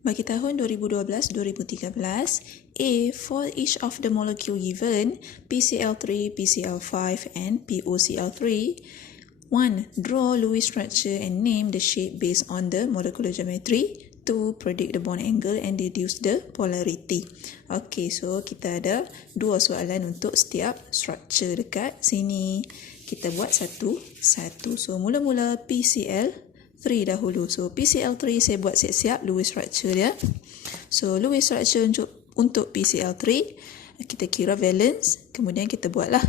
Bagi tahun 2012-2013, A, for each of the molecule given, PCl3, PCl5, and POCl3, 1. Draw Lewis structure and name the shape based on the molecular geometry. 2. Predict the bond angle and deduce the polarity. Okay, so kita ada dua soalan untuk setiap structure dekat sini. Kita buat satu-satu. So, mula-mula PCl3 dahulu. So, PCl3 saya buat siap-siap Lewis structure dia. So, Lewis structure untuk PCl3, kita kira valence, kemudian kita buatlah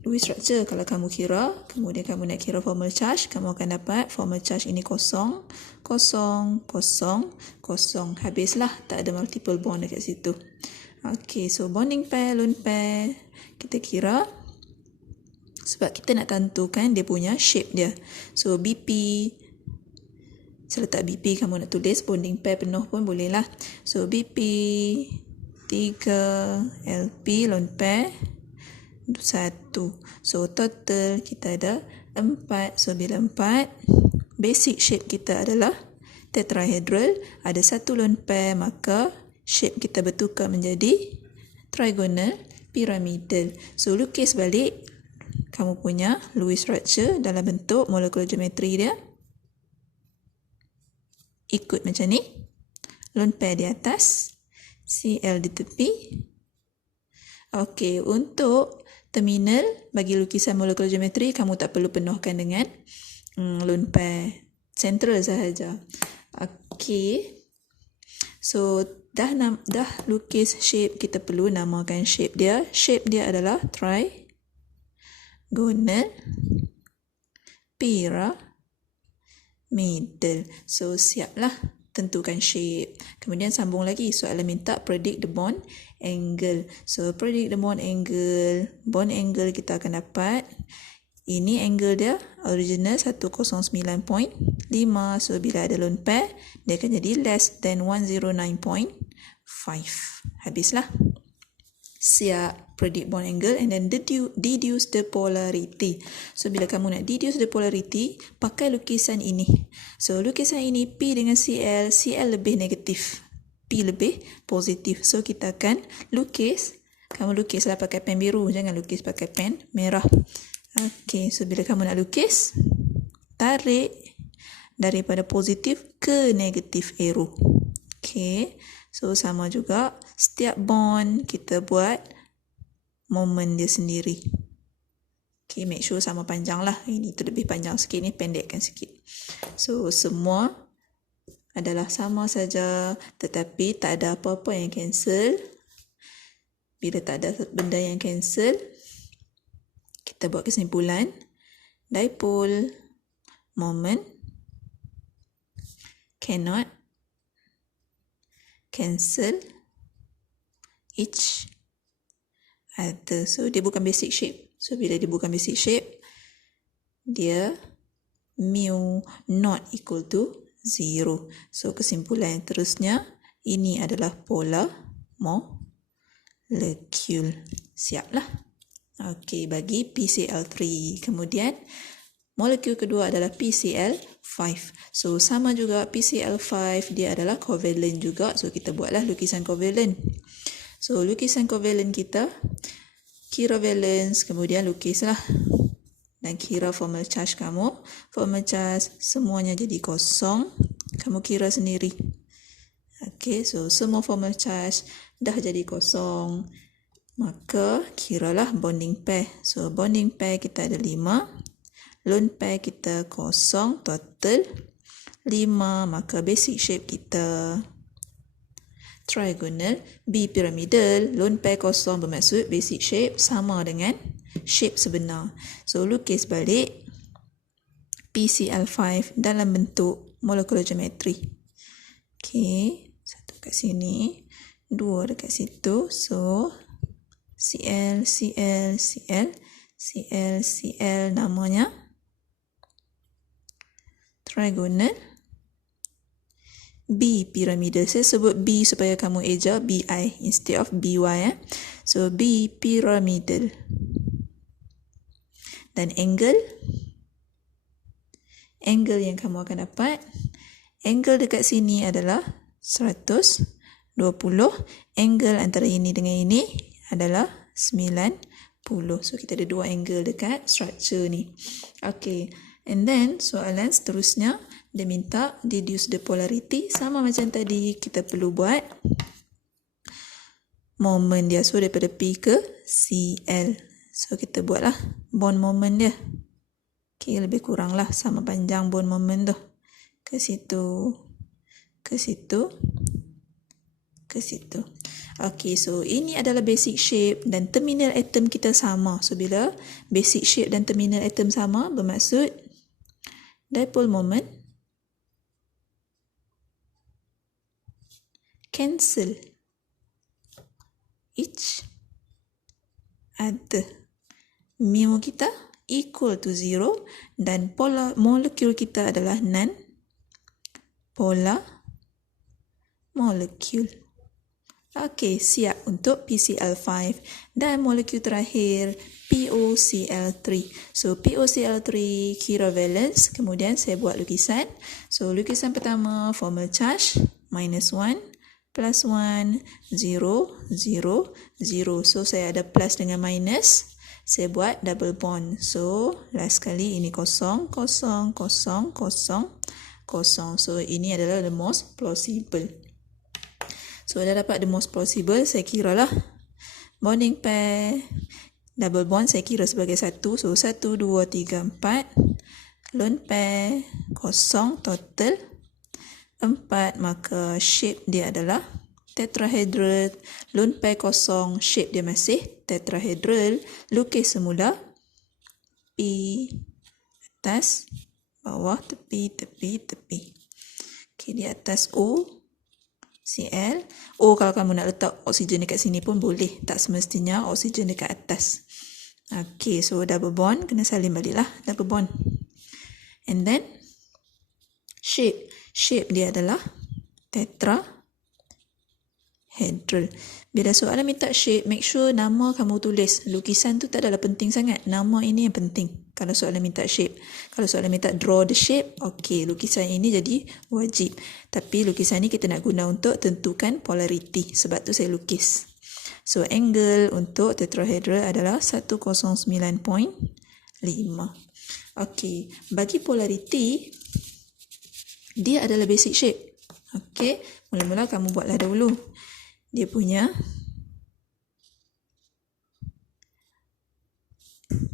Lewis structure. Kalau kamu kira, kemudian kamu nak kira formal charge, kamu akan dapat formal charge ini kosong, kosong, kosong, kosong. Habislah, tak ada multiple bond dekat situ. Okay, so bonding pair, lone pair, kita kira sebab kita nak tentukan dia punya shape dia. So BP, saya letak BP, kamu nak tulis bonding pair penuh pun boleh lah. So BP 3 LP lone pair 1. So total kita ada 4. So bila 4, basic shape kita adalah tetrahedral, ada 1 lone pair, maka shape kita bertukar menjadi trigonal pyramidal. So lukis balik kamu punya Lewis structure dalam bentuk molecular geometry dia. Ikut macam ni. Lone pair di atas, Cl di tepi. Okey, untuk terminal bagi lukisan molecular geometry, kamu tak perlu penuhkan dengan lone pair, central sahaja. Okey. So dah lukis shape, kita perlu namakan shape dia. Shape dia adalah trigonal pyramidal. So siaplah tentukan shape. Kemudian sambung lagi, soalan minta predict the bond angle. So predict the bond angle. Bond angle kita akan dapat, ini angle dia original 109.5. So bila ada lone pair, dia akan jadi less than 109.5. Habislah. Siap predict bond angle and then deduce the polarity. So bila kamu nak deduce the polarity, pakai lukisan ini. So lukisan ini P dengan Cl, Cl lebih negatif, P lebih positif. So kita akan lukis, kamu lukislah pakai pen biru, jangan lukis pakai pen merah. Okay, so bila kamu nak lukis, tarik daripada positif ke negatif arrow. Okay, so sama juga setiap bond kita buat moment dia sendiri. Okay, make sure sama panjang lah. Ini tu lebih panjang sikit, ni pendekkan sikit. So semua adalah sama saja, tetapi tak ada apa-apa yang cancel. Bila tak ada benda yang cancel, kita buat kesimpulan. Dipole moment cannot cancel each other. So dia bukan basic shape. So bila dia bukan basic shape, dia mu not equal to 0. So kesimpulan yang terusnya, ini adalah polar molecule. Siaplah. Okey, bagi PCl3. Kemudian molekul kedua adalah PCl5. So sama juga PCl5, dia adalah covalent juga. So kita buatlah lukisan covalent. So lukisan covalent kita, kira valence, kemudian lukislah dan kira formal charge kamu. Formal charge semuanya jadi kosong, kamu kira sendiri. Okey, so semua formal charge dah jadi kosong, maka kiralah bonding pair. So bonding pair kita ada 5, lone pair kita kosong, total 5, maka basic shape kita trigonal bipyramidal. Lone pair kosong bermaksud basic shape sama dengan shape sebenar. So lukis balik PCl5 dalam bentuk molecular geometry. Okay, satu kat sini, 2 dekat situ. So Cl, Cl, Cl, Cl, Cl, namanya trigonal B pyramidal. Saya sebut B supaya kamu eja BI instead of BY. So B pyramidal. Dan angle yang kamu akan dapat, angle dekat sini adalah 120. Angle antara ini dengan ini adalah 90. So, kita ada dua angle dekat structure ni. Okay. And then, soalan seterusnya, dia minta deduce the polarity. Sama macam tadi, kita perlu buat moment dia. So, daripada P ke CL. So, kita buatlah bond moment dia. Okay, lebih kurang lah sama panjang bond moment tu. Ke situ, ke situ, ke situ. Okay, so ini adalah basic shape dan terminal atom kita sama. So, bila basic shape dan terminal atom sama, bermaksud dipole moment cancel each other. Mu kita equal to 0 dan molekul kita adalah non-polar molekul. Okey, siap untuk PCl5 dan molekul terakhir POCl3. So, POCl3 kira valence, kemudian saya buat lukisan. So, lukisan pertama formal charge -1 +1 0 0 0. So, saya ada plus dengan minus. Saya buat double bond. So, last kali ini kosong, kosong, kosong, kosong, kosong. So, ini adalah the most plausible. So, dah dapat the most plausible, saya kira lah. Bonding pair, double bond saya kira sebagai 1. So, 1, 2, 3, 4. Lone pair, kosong total. 4, maka shape dia adalah tetrahedral. Lone pair kosong, shape dia masih tetrahedral. Lukis semula. P, atas, bawah, tepi, tepi, tepi. Okay, di atas O, Cl. O kalau kamu nak letak oksigen dekat sini pun boleh. Tak semestinya oksigen dekat atas. Okay, so double bond. Kena salin balik lah double bond. And then, shape. Shape dia adalah tetrahedral. Bila soalan minta shape, make sure nama kamu tulis. Lukisan tu tak adalah penting sangat. Nama ini yang penting kalau soalan minta shape. Kalau soalan minta draw the shape, okey, lukisan ini jadi wajib. Tapi lukisan ni kita nak guna untuk tentukan polarity. Sebab tu saya lukis. So, angle untuk tetrahedral adalah 109.5. Okey, bagi polarity, dia adalah basic shape. Okey, mula-mula kamu buatlah dahulu. Dia punya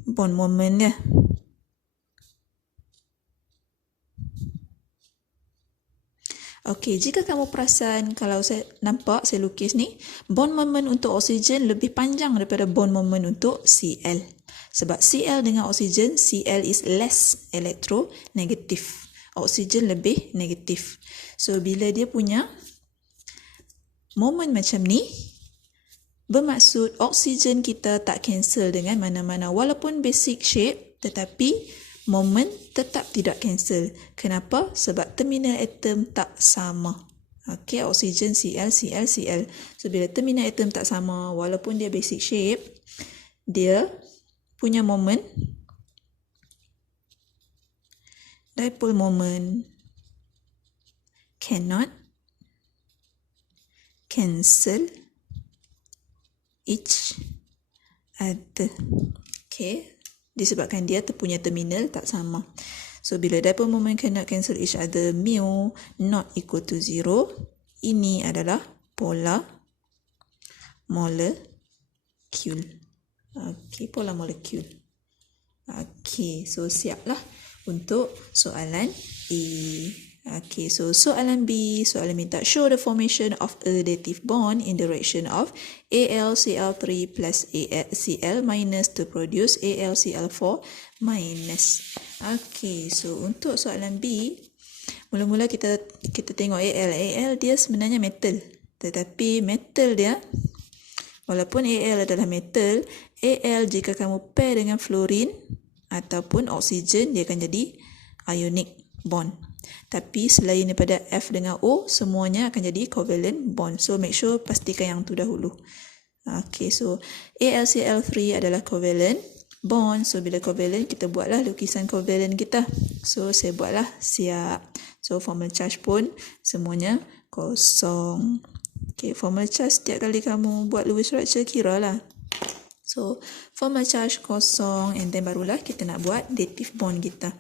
bond moment dia. Okey, jika kamu perasan, kalau saya nampak saya lukis ni, bond moment untuk oksigen lebih panjang daripada bond moment untuk Cl. Sebab Cl dengan oksigen, Cl is less electronegative. Oksigen lebih negatif. So, bila dia punya moment macam ni, bermaksud oksigen kita tak cancel dengan mana-mana. Walaupun basic shape, tetapi moment tetap tidak cancel. Kenapa? Sebab terminal atom tak sama. Okey, oksigen Cl, Cl, Cl. So, bila terminal atom tak sama, walaupun dia basic shape, dia punya moment, dipole moment, cannot cancel each other. Okay, disebabkan dia punya terminal tak sama. So, bila dipole moment cannot cancel each other, mu not equal to 0, ini adalah polar molecule. Okay, polar molecule. Okay, so siaplah untuk soalan A. Okay, so soalan B, soalan minta show the formation of a dative bond in direction of AlCl3 plus AlCl minus to produce AlCl4 minus. Okay, so untuk soalan B, mula-mula kita tengok Al dia sebenarnya metal. Tetapi metal dia, walaupun Al adalah metal, Al jika kamu pair dengan fluorine ataupun oksigen, dia akan jadi ionic bond. Tapi selain daripada F dengan O, semuanya akan jadi covalent bond. So, make sure pastikan yang tu dahulu. Okay, so AlCl3 adalah covalent bond. So bila covalent, kita buatlah lukisan covalent kita. So saya buatlah, siap. So formal charge pun semuanya kosong. Okay, formal charge setiap kali kamu buat Lewis structure, kiralah. So formal charge kosong, and then barulah kita nak buat dative bond kita.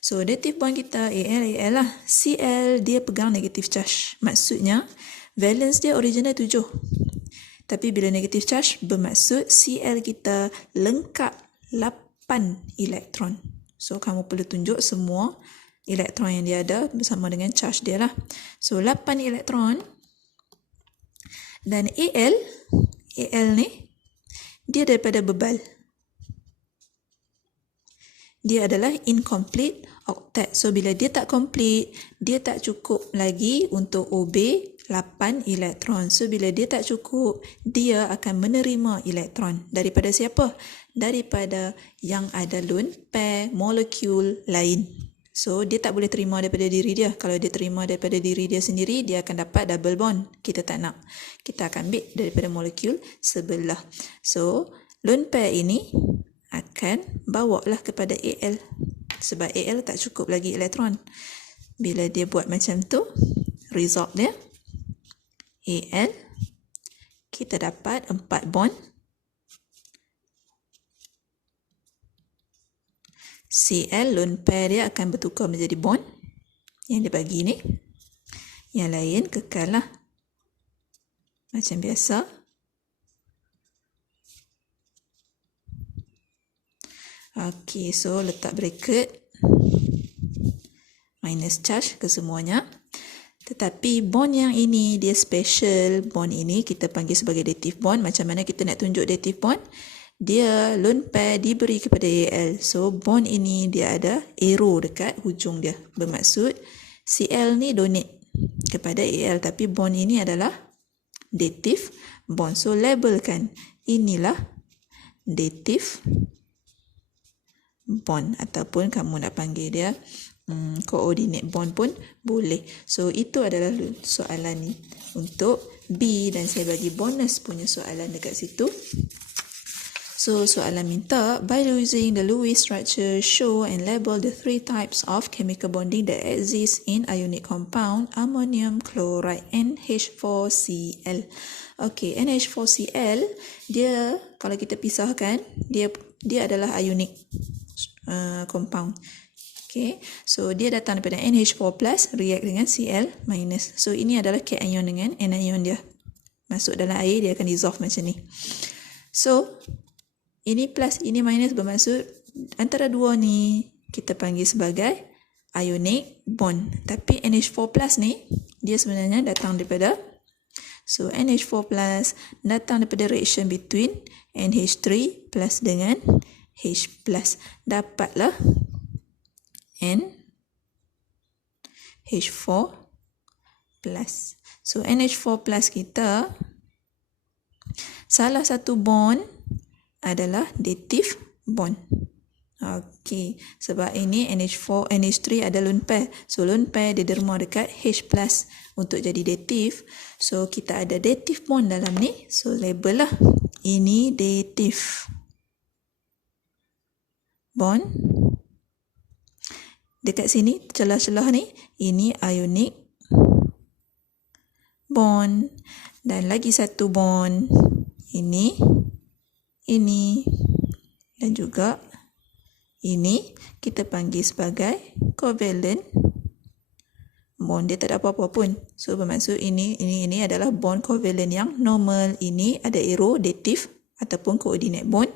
So dative bond kita Al lah. Cl dia pegang negative charge. Maksudnya valence dia original 7. Tapi bila negative charge bermaksud Cl kita lengkap 8 elektron. So kamu perlu tunjuk semua elektron yang dia ada bersama dengan charge dia lah. So 8 elektron. Dan Al ni dia daripada bebal. Dia adalah incomplete octet. So bila dia tak complete, dia tak cukup lagi untuk obey 8 elektron. So bila dia tak cukup, dia akan menerima elektron. Daripada siapa? Daripada yang ada lone pair molekul lain. So dia tak boleh terima daripada diri dia. Kalau dia terima daripada diri dia sendiri, dia akan dapat double bond. Kita tak nak. Kita akan ambil daripada molekul sebelah. So lone pair ini akan bawalah kepada Al. Sebab Al tak cukup lagi elektron. Bila dia buat macam tu, result dia Al, kita dapat 4 bond. Cl, lone pair dia akan bertukar menjadi bond yang dia bagi ni. Yang lain kekal lah macam biasa. Okey, so letak bracket minus charge ke semuanya. Tetapi bond yang ini dia special. Bond ini kita panggil sebagai dative bond. Macam mana kita nak tunjuk dative bond? Dia lone pair diberi kepada Al. So bond ini dia ada arrow dekat hujung dia. Bermaksud Cl ni donate kepada Al. Tapi bond ini adalah dative bond. So labelkan inilah dative bond, ataupun kamu nak panggil dia coordinate bond pun boleh. So itu adalah soalan ni untuk B, dan saya bagi bonus punya soalan dekat situ. So soalan minta, by using the Lewis structure, show and label the 3 types of chemical bonding that exist in ionic compound ammonium chloride NH4Cl. Okay, NH4Cl dia kalau kita pisahkan, dia adalah ionic compound. Okay, so dia datang daripada NH4 plus react dengan Cl minus. So ini adalah cation dengan anion dia. Masuk dalam air, dia akan dissolve macam ni. So ini plus, ini minus, bermaksud antara dua ni kita panggil sebagai ionic bond. Tapi NH4 plus ni dia sebenarnya datang daripada, so NH4 plus datang daripada reaction between NH3 plus dengan H plus. Dapatlah NH4 plus. So NH4 plus kita, salah satu bond adalah dative bond. Okey, sebab ini NH4, NH3 ada lone pair. So lone pair dia derma dekat H plus untuk jadi dative. So kita ada dative bond dalam ni. So label lah. Ini dative bond. Dekat sini, celah-celah ni, ini ionic bond. Dan lagi satu bond, ini, dan juga ini kita panggil sebagai covalent bond. Dia tak ada apa-apa pun. So bermaksud ini adalah bond covalent yang normal. Ini ada arrow dative ataupun coordinate bond.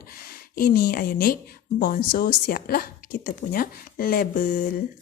Ini ionic bond. So siaplah kita punya label.